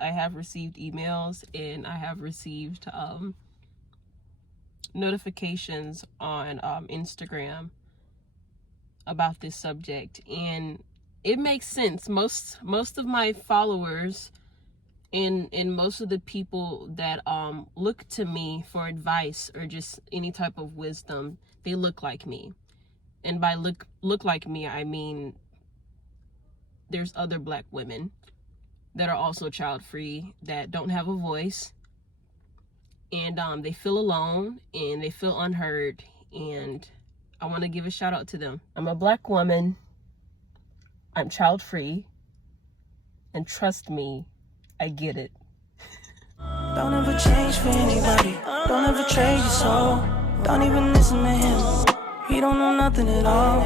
I have received emails and I have received notifications on Instagram about this subject, and it makes sense. Most of my followers and most of the people that look to me for advice or just any type of wisdom, they look like me. And by look like me, I mean there's other black women that are also child free that don't have a voice, and they feel alone and they feel unheard, and I want to give a shout out to them. I'm a black woman, I'm child free, and trust me, I get it. Don't ever change for anybody, don't ever trade your soul, don't even listen to him, he don't know nothing at all,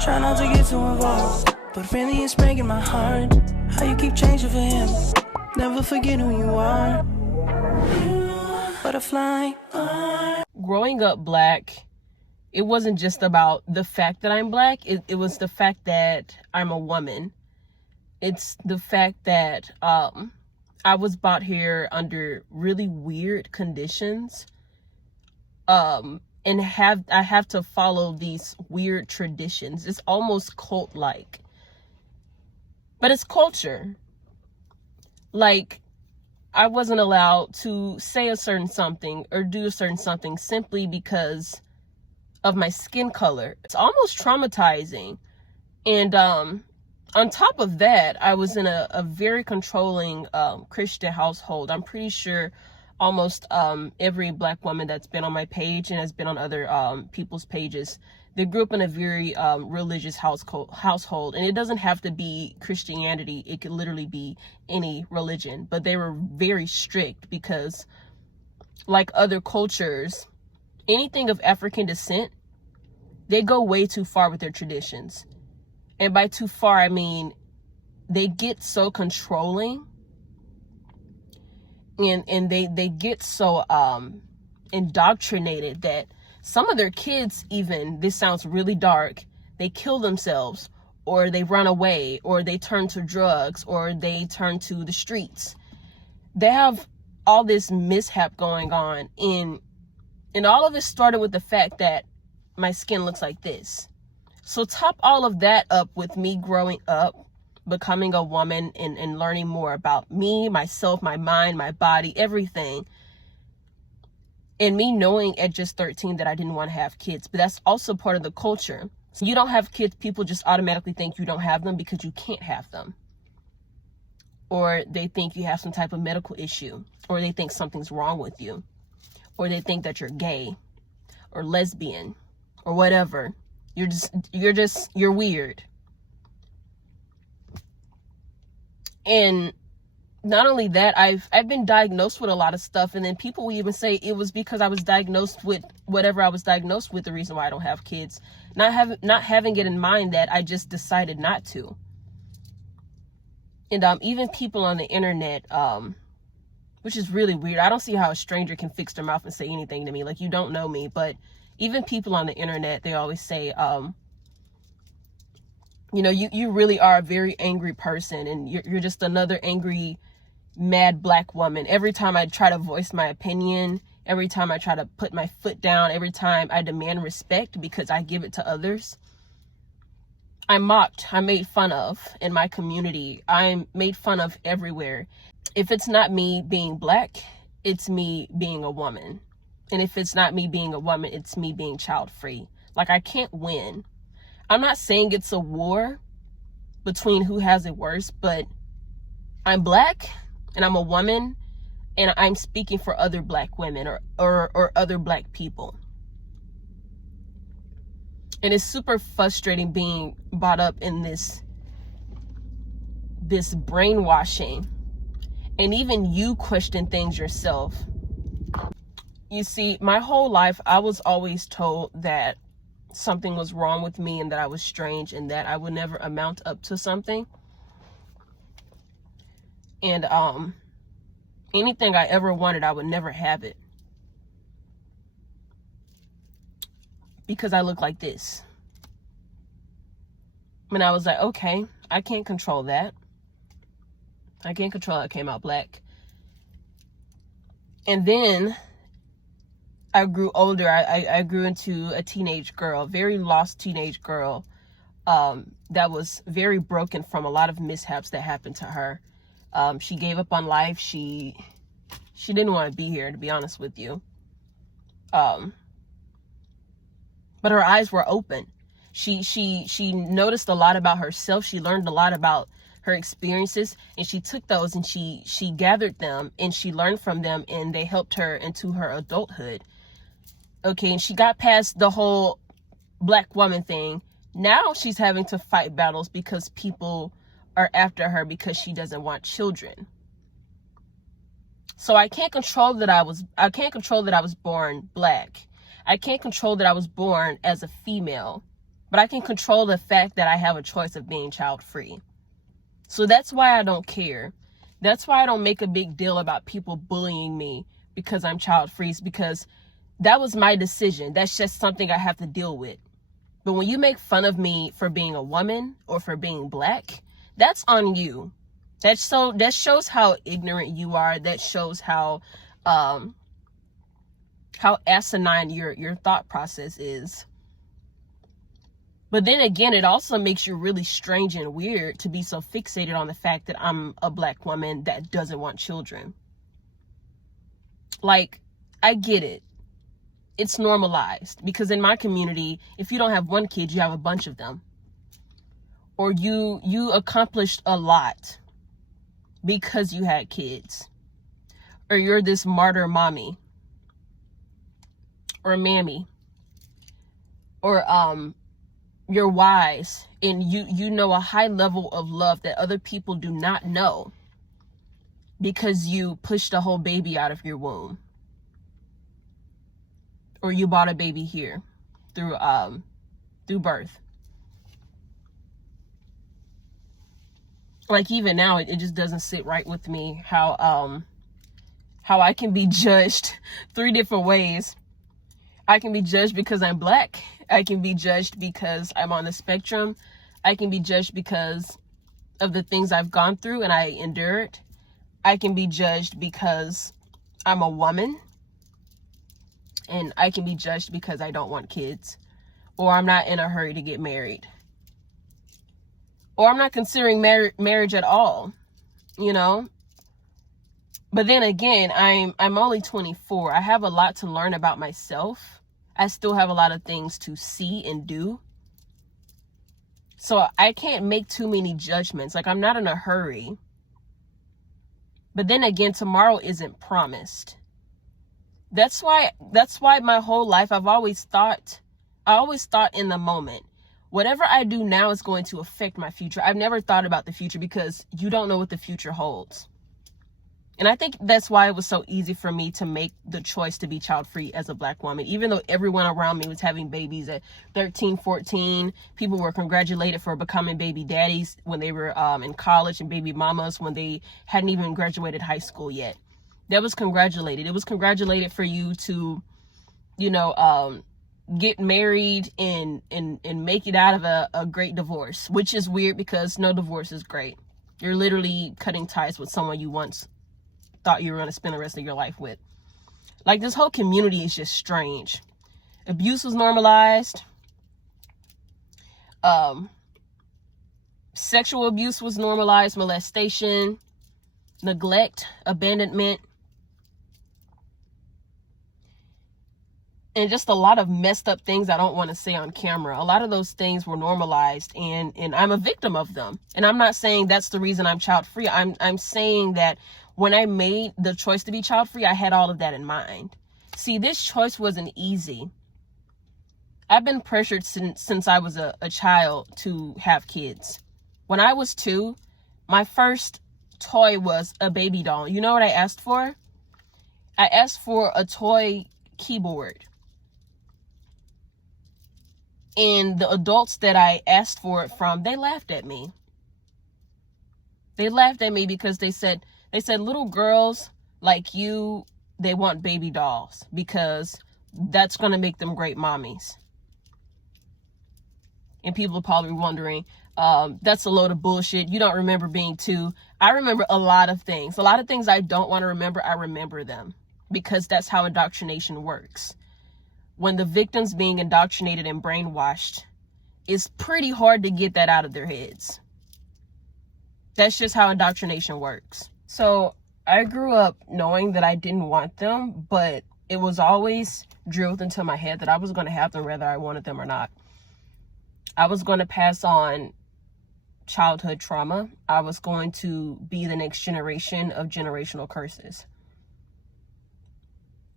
try not to get too involved, but really it's breaking my heart, how you keep changing for him, never forget who you are, butterfly. Growing up black, it wasn't just about the fact that I'm black, it was the fact that I'm a woman. It's the fact that I was brought here under really weird conditions, and I have to follow these weird traditions. It's almost cult-like, but it's culture. Like, I wasn't allowed to say a certain something or do a certain something simply because of my skin color. It's almost traumatizing. And on top of that, I was in a very controlling Christian household. I'm pretty sure almost every black woman that's been on my page and has been on other people's pages, they grew up in a very religious household. And it doesn't have to be Christianity. It could literally be any religion. But they were very strict because, like other cultures, anything of African descent, they go way too far with their traditions. And by too far, I mean they get so controlling, and they get so indoctrinated that some of their kids, even, this sounds really dark, they kill themselves, or they run away, or they turn to drugs, or they turn to the streets. They have all this mishap going on, and all of it started with the fact that my skin looks like this. So top all of that up with me growing up, becoming a woman, and learning more about me, myself, my mind, my body, everything. And me knowing at just 13 that I didn't want to have kids. But that's also part of the culture. So you don't have kids, people just automatically think you don't have them because you can't have them. Or they think you have some type of medical issue. Or they think something's wrong with you. Or they think that you're gay or lesbian or whatever. You're weird. And not only that, I've been diagnosed with a lot of stuff, and then people will even say it was because I was diagnosed with whatever I was diagnosed with, the reason why I don't have kids. Not having it in mind that I just decided not to. And even people on the internet, which is really weird. I don't see how a stranger can fix their mouth and say anything to me. Like, you don't know me. But even people on the internet, they always say, you know, you really are a very angry person, and you're just another angry, mad black woman. Every time I try to voice my opinion, every time I try to put my foot down, every time I demand respect because I give it to others, I'm mocked, I'm made fun of in my community, I'm made fun of everywhere. If it's not me being black, it's me being a woman. And if it's not me being a woman, it's me being child free. Like, I can't win. I'm not saying it's a war between who has it worse, but I'm black and I'm a woman, and I'm speaking for other black women or other black people. And it's super frustrating being brought up in this brainwashing, and even you question things yourself. You see, my whole life, I was always told that something was wrong with me and that I was strange and that I would never amount up to something. And anything I ever wanted, I would never have it. Because I look like this. And I was like, okay, I can't control that. I can't control I came out black. And then I grew older. I grew into a teenage girl, very lost teenage girl, that was very broken from a lot of mishaps that happened to her. She gave up on life. She didn't want to be here, to be honest with you. But her eyes were open. She noticed a lot about herself. She learned a lot about her experiences, and she took those and she gathered them and she learned from them, and they helped her into her adulthood. Okay, and she got past the whole black woman thing. Now she's having to fight battles because people are after her because she doesn't want children. So I can't control that I was born black. I can't control that I was born as a female, but I can control the fact that I have a choice of being child free. So that's why I don't care. That's why I don't make a big deal about people bullying me because I'm child free, because that was my decision. That's just something I have to deal with. But when you make fun of me for being a woman or for being black, that's on you. That shows how ignorant you are. That shows how asinine your thought process is. But then again, it also makes you really strange and weird to be so fixated on the fact that I'm a black woman that doesn't want children. Like, I get it. It's normalized because in my community, if you don't have one kid, you have a bunch of them. Or you accomplished a lot because you had kids. Or you're this martyr mommy. Or mammy. Or you're wise and you know a high level of love that other people do not know because you pushed a whole baby out of your womb. Or you bought a baby here through birth. Like, even now, it just doesn't sit right with me how I can be judged 3 different ways. I can be judged because I'm black. I can be judged because I'm on the spectrum. I can be judged because of the things I've gone through and I endured. I can be judged because I'm a woman. And I can be judged because I don't want kids. Or I'm not in a hurry to get married. Or I'm not considering marriage at all. You know? But then again, I'm only 24. I have a lot to learn about myself. I still have a lot of things to see and do. So I can't make too many judgments. Like, I'm not in a hurry. But then again, tomorrow isn't promised. That's why my whole life I always thought in the moment. Whatever I do now is going to affect my future. I've never thought about the future because you don't know what the future holds. And I think that's why it was so easy for me to make the choice to be child free as a black woman. Even though everyone around me was having babies at 13, 14, people were congratulated for becoming baby daddies when they were in college, and baby mamas when they hadn't even graduated high school yet. That was congratulated. It was congratulated for you to, get married and make it out of a great divorce, which is weird because no divorce is great. You're literally cutting ties with someone you once thought you were going to spend the rest of your life with. Like, this whole community is just strange. Abuse was normalized. Sexual abuse was normalized. Molestation, neglect, abandonment, and just a lot of messed up things I don't want to say on camera. A lot of those things were normalized, and I'm a victim of them. And I'm not saying that's the reason I'm child free. I'm saying that when I made the choice to be child free, I had all of that in mind. See, this choice wasn't easy. I've been pressured since I was a child to have kids. When I was 2, my first toy was a baby doll. You know what I asked for? I asked for a toy keyboard. And the adults that I asked for it from, they laughed at me. They laughed at me because they said, little girls like you, they want baby dolls because that's going to make them great mommies. And people are probably wondering, that's a load of bullshit. You don't remember being 2. I remember a lot of things. A lot of things I don't want to remember, I remember them. Because that's how indoctrination works. When the victim's being indoctrinated and brainwashed, it's pretty hard to get that out of their heads. That's just how indoctrination works. So I grew up knowing that I didn't want them, but it was always drilled into my head that I was going to have them whether I wanted them or not. I was going to pass on childhood trauma. I was going to be the next generation of generational curses.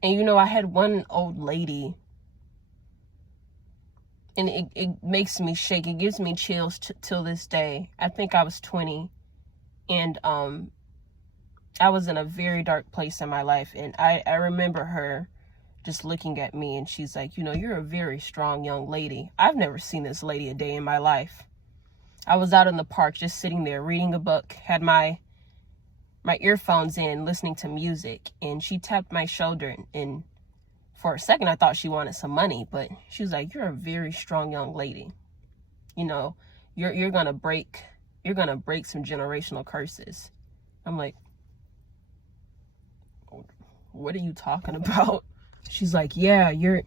And you know, I had one old lady, and it makes me shake. It gives me chills till this day. I think I was 20, and I was in a very dark place in my life, and I remember her just looking at me, and she's like, you know, you're a very strong young lady. I've never seen this lady a day in my life. I was out in the park just sitting there reading a book, had my earphones in, listening to music, and she tapped my shoulder, and for a second I thought she wanted some money, but she was like, you're a very strong young lady. You know, you're gonna break some generational curses. I'm like, what are you talking about? She's like, yeah, you're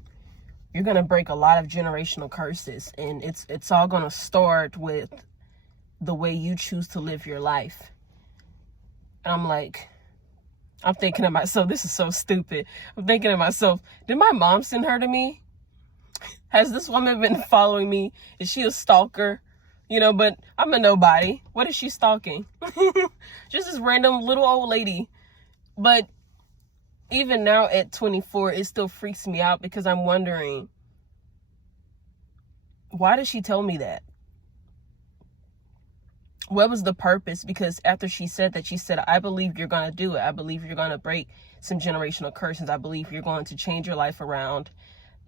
gonna break a lot of generational curses, and it's all gonna start with the way you choose to live your life. And I'm thinking to myself, this is so stupid. I'm thinking to myself, did my mom send her to me? Has this woman been following me? Is she a stalker? You know, but I'm a nobody. What is she stalking? Just this random little old lady. But even now at 24, it still freaks me out because I'm wondering, why did she tell me that? What was the purpose? Because after she said that, she said, I believe you're going to do it. I believe you're going to break some generational curses. I believe you're going to change your life around,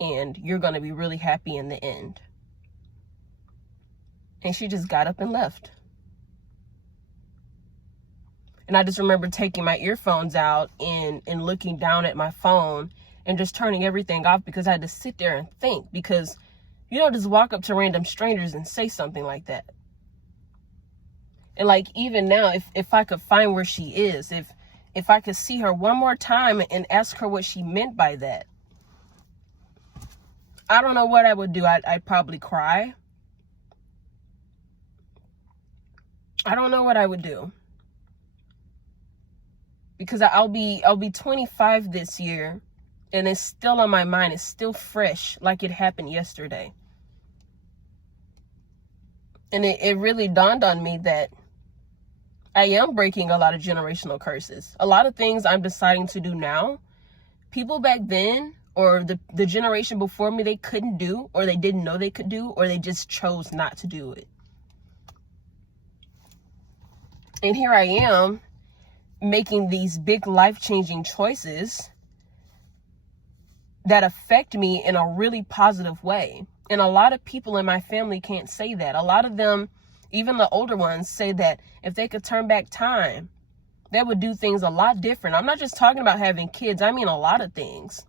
and you're going to be really happy in the end. And she just got up and left. And I just remember taking my earphones out and looking down at my phone and just turning everything off because I had to sit there and think. Because you don't just walk up to random strangers and say something like that. And like, even now, if I could find where she is, if I could see her one more time and ask her what she meant by that, I don't know what I would do. I'd probably cry. I don't know what I would do. Because I'll be 25 this year, and it's still on my mind. It's still fresh, like it happened yesterday. And it really dawned on me that I am breaking a lot of generational curses. A lot of things I'm deciding to do now, people back then, or the generation before me, they couldn't do, or they didn't know they could do, or they just chose not to do it. And here I am making these big life-changing choices that affect me in a really positive way. And a lot of people in my family can't say that. A lot of them, even the older ones, say that if they could turn back time, they would do things a lot different. I'm not just talking about having kids. I mean a lot of things.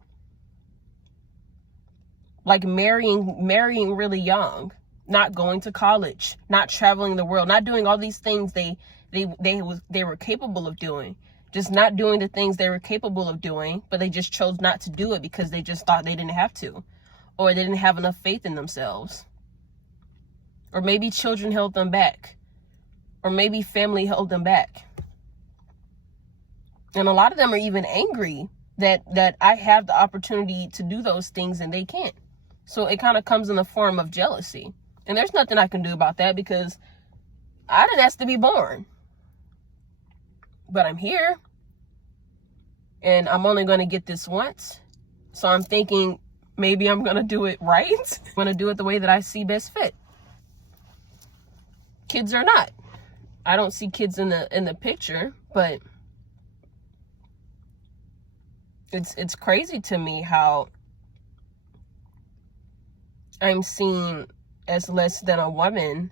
Like marrying really young, not going to college, not traveling the world, not doing all these things they were capable of doing. Just not doing the things they were capable of doing, but they just chose not to do it because they just thought they didn't have to, or they didn't have enough faith in themselves. Or maybe children held them back, or maybe family held them back. And a lot of them are even angry that I have the opportunity to do those things and they can't. So it kind of comes in the form of jealousy. And there's nothing I can do about that because I didn't ask to be born. But I'm here, and I'm only going to get this once. So I'm thinking maybe I'm going to do it right. I'm going to do it the way that I see best fit. Kids or not. I don't see kids in the picture, but it's crazy to me how I'm seen as less than a woman,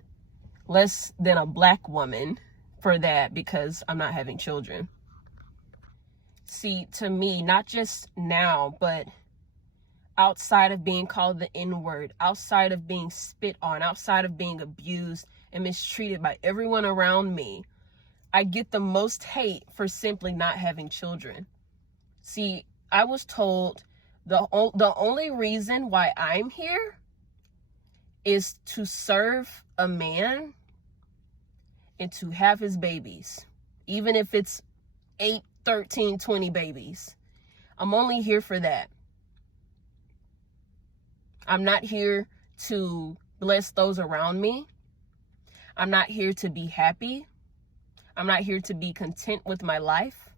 less than a black woman, for that because I'm not having children. See, to me, not just now, but outside of being called the N-word, outside of being spit on, outside of being abused and mistreated by everyone around me, I get the most hate for simply not having children. See, I was told the only reason why I'm here is to serve a man and to have his babies, even if it's 8, 13, 20 babies. I'm only here for that. I'm not here to bless those around me. I'm not here to be happy. I'm not here to be content with my life.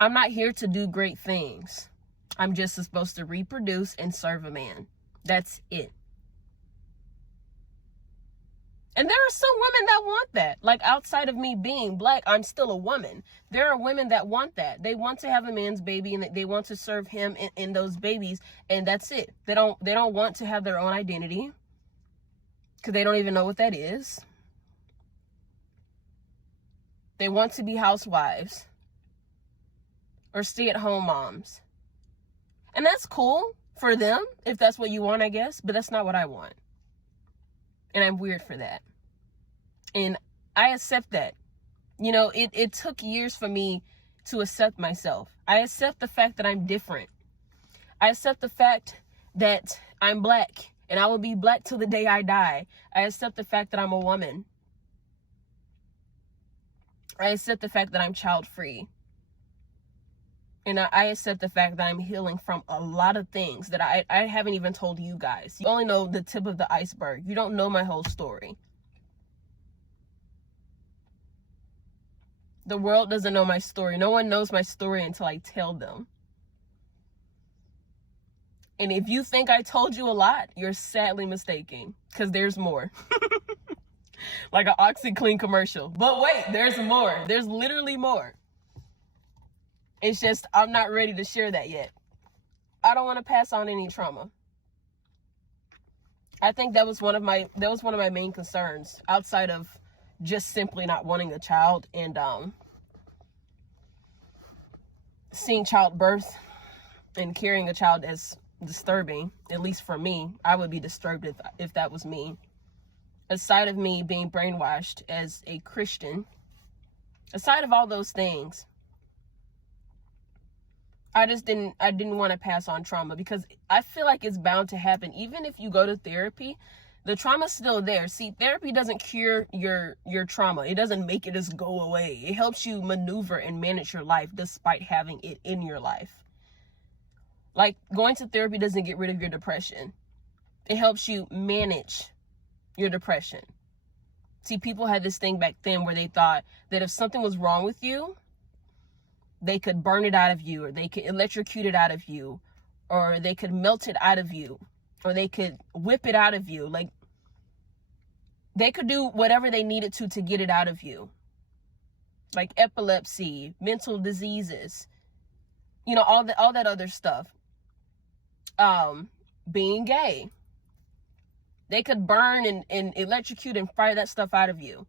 I'm not here to do great things. I'm just supposed to reproduce and serve a man. That's it. And there are some women that want that. Like, outside of me being black, I'm still a woman. There are women that want that. They want to have a man's baby and they want to serve him in those babies, and that's it. They don't want to have their own identity because they don't even know what that is. They want to be housewives or stay-at-home moms. And that's cool for them if that's what you want, I guess, but that's not what I want. And I'm weird for that. And I accept that. You know, it took years for me to accept myself. I accept the fact that I'm different. I accept the fact that I'm black and I will be black till the day I die. I accept the fact that I'm a woman. I accept the fact that I'm child-free. And I accept the fact that I'm healing from a lot of things that I haven't even told you guys. You only know the tip of the iceberg. You don't know my whole story. The world doesn't know my story. No one knows my story until I tell them. And if you think I told you a lot, you're sadly mistaken, because there's more. Like an OxyClean commercial. But wait, there's more. There's literally more. It's just I'm not ready to share that yet. I don't want to pass on any trauma. I think that was one of my main concerns, outside of just simply not wanting a child and seeing childbirth and carrying a child as disturbing. At least for me, I would be disturbed if that was me. Aside of me being brainwashed as a Christian, aside of all those things, I didn't want to pass on trauma, because I feel like it's bound to happen. Even if you go to therapy, the trauma's still there. See, therapy doesn't cure your trauma. It doesn't make it just go away. It helps you maneuver and manage your life despite having it in your life. Like, going to therapy doesn't get rid of your depression. It helps you manage your depression. See, people had this thing back then where they thought that if something was wrong with you, they could burn it out of you, or they could electrocute it out of you, or they could melt it out of you, or they could whip it out of you. Like, they could do whatever they needed to get it out of you. Like epilepsy, mental diseases, you know, all that other stuff. Being gay. They could burn and electrocute and fire that stuff out of you.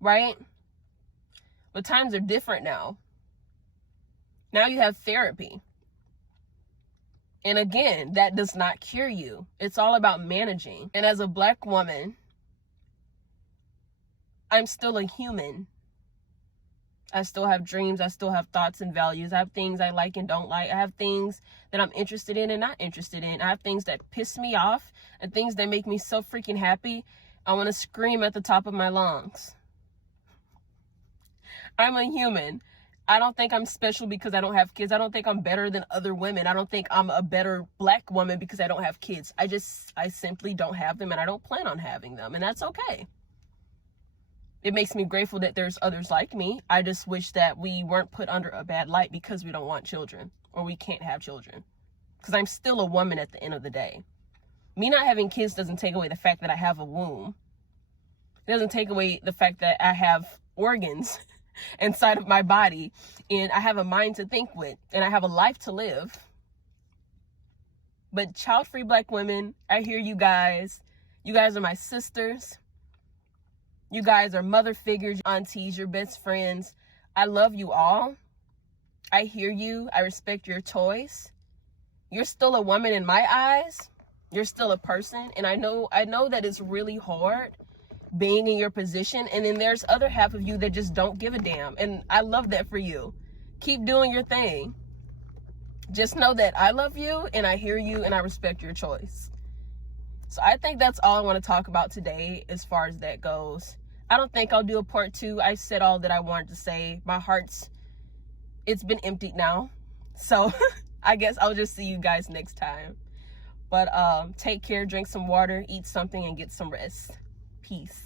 Right? But times are different now. Now you have therapy. And again, that does not cure you. It's all about managing. And as a black woman, I'm still a human. I still have dreams. I still have thoughts and values. I have things I like and don't like. I have things that I'm interested in and not interested in. I have things that piss me off and things that make me so freaking happy. I want to scream at the top of my lungs. I'm a human. I don't think I'm special because I don't have kids. I don't think I'm better than other women. I don't think I'm a better black woman because I don't have kids. I simply don't have them, and I don't plan on having them, and that's okay. It makes me grateful that there's others like me. I just wish that we weren't put under a bad light because we don't want children, or we can't have children. Because I'm still a woman at the end of the day. Me not having kids doesn't take away the fact that I have a womb. It doesn't take away the fact that I have organs inside of my body, and I have a mind to think with, and I have a life to live. But child-free black women, I hear you guys. You guys are my sisters. You guys are mother figures, aunties, your best friends. I love you all. I hear you. I respect your choice. You're still a woman in my eyes. You're still a person, and I know that it's really hard being in your position, and then there's other half of you that just don't give a damn, and I love that for you. Keep doing your thing. Just know that I love you and I hear you and I respect your choice. So I think that's all I want to talk about today as far as that goes. I don't think I'll do a part 2. I said all that I wanted to say. My it's been emptied now. So I guess I'll just see you guys next time. But take care, drink some water, eat something, and get some rest. Peace.